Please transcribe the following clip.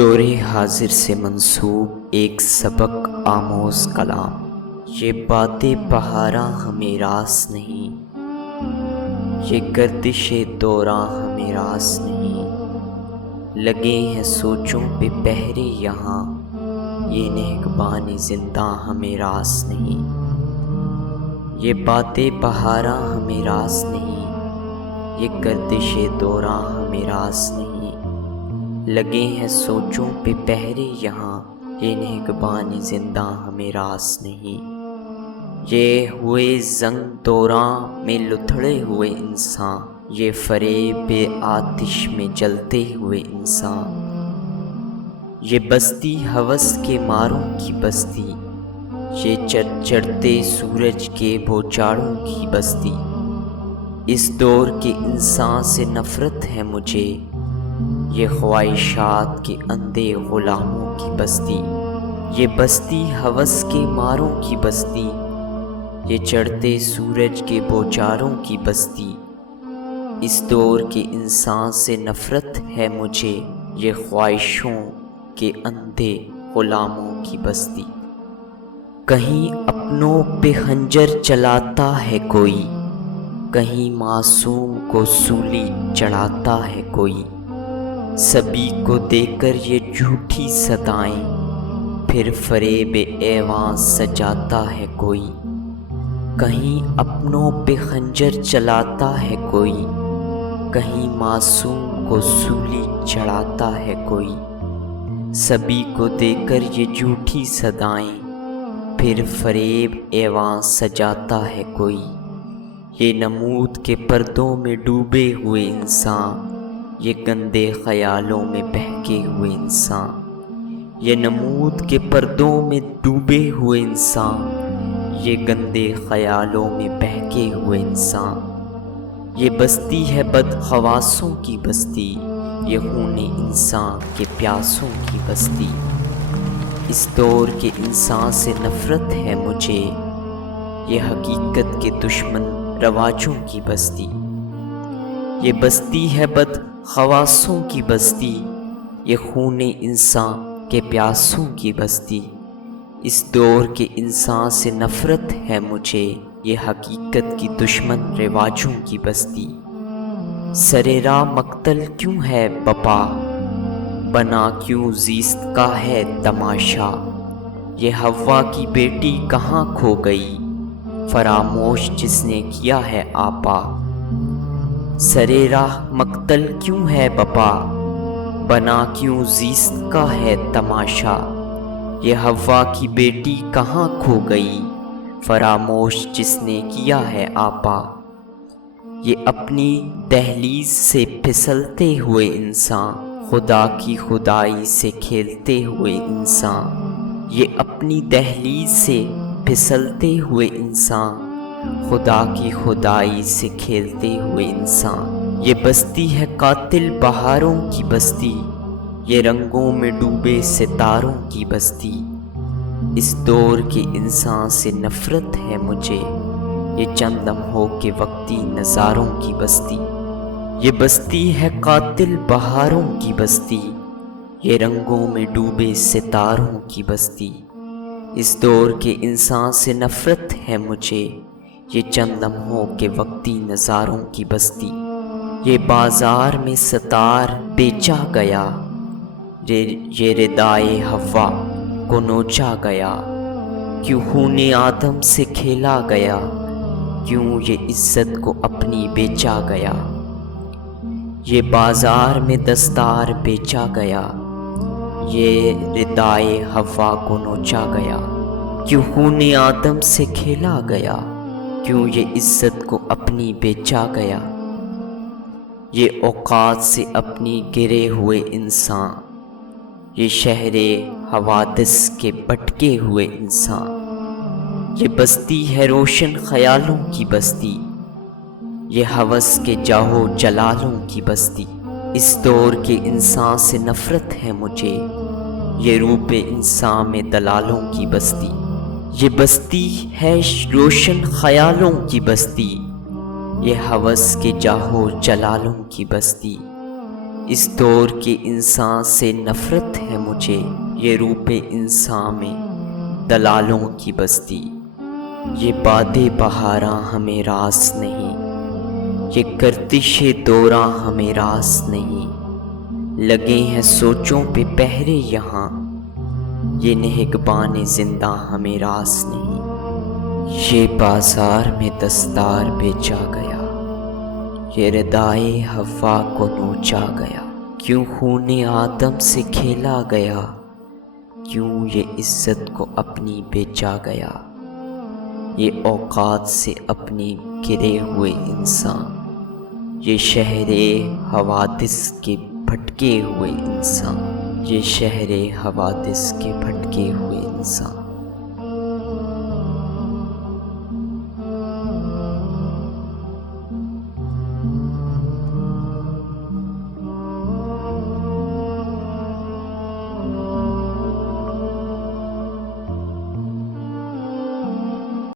دور حاضر سے منسوب ایک سبق آموز کلام۔ یہ باتیں بہاراں ہمیں راس نہیں، یہ گردش دوراں ہمیں راس نہیں، لگے ہیں سوچوں پہ پہرے یہاں، یہ نہگبان زنداں ہمیں راس نہیں۔ یہ باتیں بہاراں ہمیں راس نہیں، یہ گردش دوراں ہمیں راس نہیں، لگے ہیں سوچوں پہ پہرے یہاں، یہ نہگبان زنداں ہمیں راس نہیں۔ یہ ہوئے زنگ دوراں میں لتھڑے ہوئے انسان، یہ فریب آتش میں جلتے ہوئے انسان، یہ بستی ہوس کے ماروں کی بستی، یہ چڑھتے سورج کے بوچھاڑوں کی بستی۔ اس دور کے انسان سے نفرت ہے مجھے، یہ خواہشات کے اندھے غلاموں کی بستی، یہ بستی ہوس کے ماروں کی بستی، یہ چڑھتے سورج کے بوچھاروں کی بستی۔ اس دور کے انسان سے نفرت ہے مجھے، یہ خواہشوں کے اندھے غلاموں کی بستی۔ کہیں اپنوں پہ خنجر چلاتا ہے کوئی، کہیں معصوم کو سولی چڑھاتا ہے کوئی، سبھی کو دے کر یہ جھوٹی صدائیں، پھر فریب ایواں سجاتا ہے کوئی۔ کہیں اپنوں پہ خنجر چلاتا ہے کوئی، کہیں معصوم کو سولی چڑھاتا ہے کوئی، سبھی کو دے کر یہ جھوٹی صدائیں، پھر فریب ایواں سجاتا ہے کوئی۔ یہ نمود کے پردوں میں ڈوبے ہوئے انسان، یہ گندے خیالوں میں بہکے ہوئے انسان، یہ نمود کے پردوں میں ڈوبے ہوئے انسان، یہ گندے خیالوں میں بہکے ہوئے انسان۔ یہ بستی ہے بدخواسوں کی بستی، یہ خون انسان کے پیاسوں کی بستی۔ اس دور کے انسان سے نفرت ہے مجھے، یہ حقیقت کے دشمن رواجوں کی بستی۔ یہ بستی ہے بدخواسوں کی بستی، یہ خون انسان کے پیاسوں کی بستی۔ اس دور کے انسان سے نفرت ہے مجھے، یہ حقیقت کی دشمن رواجوں کی بستی۔ سرے راہ مقتل کیوں ہے بپا، بنا کیوں زیست کا ہے تماشا، یہ حوا کی بیٹی کہاں کھو گئی، فراموش جس نے کیا ہے آپا۔ سرے راہ مقتل کیوں ہے بپا، بنا کیوں زیست کا ہے تماشا، یہ حوا کی بیٹی کہاں کھو گئی، فراموش جس نے کیا ہے آپا۔ یہ اپنی دہلیز سے پھسلتے ہوئے انسان، خدا کی خدائی سے کھیلتے ہوئے انسان، یہ اپنی دہلیز سے پھسلتے ہوئے انسان، خدا کی خدائی سے کھیلتے ہوئے انسان۔ یہ بستی ہے قاتل بہاروں کی بستی، یہ رنگوں میں ڈوبے ستاروں کی بستی۔ اس دور کے انسان سے نفرت ہے مجھے، یہ چند لمحوں کے وقتی نظاروں کی بستی۔ یہ بستی ہے قاتل بہاروں کی بستی، یہ رنگوں میں ڈوبے ستاروں کی بستی۔ اس دور کے انسان سے نفرت ہے مجھے، یہ چند لمحوں کے وقتی نظاروں کی بستی۔ یہ بازار میں ستار بیچا گیا، یہ ردائے حوا کو نوچا گیا، کیوں خون آدم سے کھیلا گیا، کیوں یہ عزت کو اپنی بیچا گیا۔ یہ بازار میں دستار بیچا گیا، یہ ردائے حوا کو نوچا گیا، کیوں خون آدم سے کھیلا گیا، کیوں یہ عزت کو اپنی بیچا گیا۔ یہ اوقات سے اپنی گرے ہوئے انسان، یہ شہر حوادث کے بھٹکے ہوئے انسان، یہ بستی ہے روشن خیالوں کی بستی، یہ ہوس کے جاہو جلالوں کی بستی۔ اس دور کے انسان سے نفرت ہے مجھے، یہ روپ انسان میں دلالوں کی بستی۔ یہ بستی ہے روشن خیالوں کی بستی، یہ ہوس کے جاہو جلالوں کی بستی۔ اس دور کے انسان سے نفرت ہے مجھے، یہ روپ انسان میں دلالوں کی بستی۔ یہ باد بہاراں ہمیں راس نہیں، یہ گردش دوراں ہمیں راس نہیں۔ لگے ہیں سوچوں پہ پہرے یہاں، یہ نہگبان زندہ ہمیں راس نہیں۔ یہ بازار میں دستار بیچا گیا، یہ ردائے حوا کو نوچا گیا۔ کیوں خون آدم سے کھیلا گیا، کیوں یہ عزت کو اپنی بیچا گیا۔ یہ اوقات سے اپنی گرے ہوئے انسان، یہ شہر حوادث کے بھٹکے ہوئے انسان، یہ شہر حوادث کے بھٹکے ہوئے انسان۔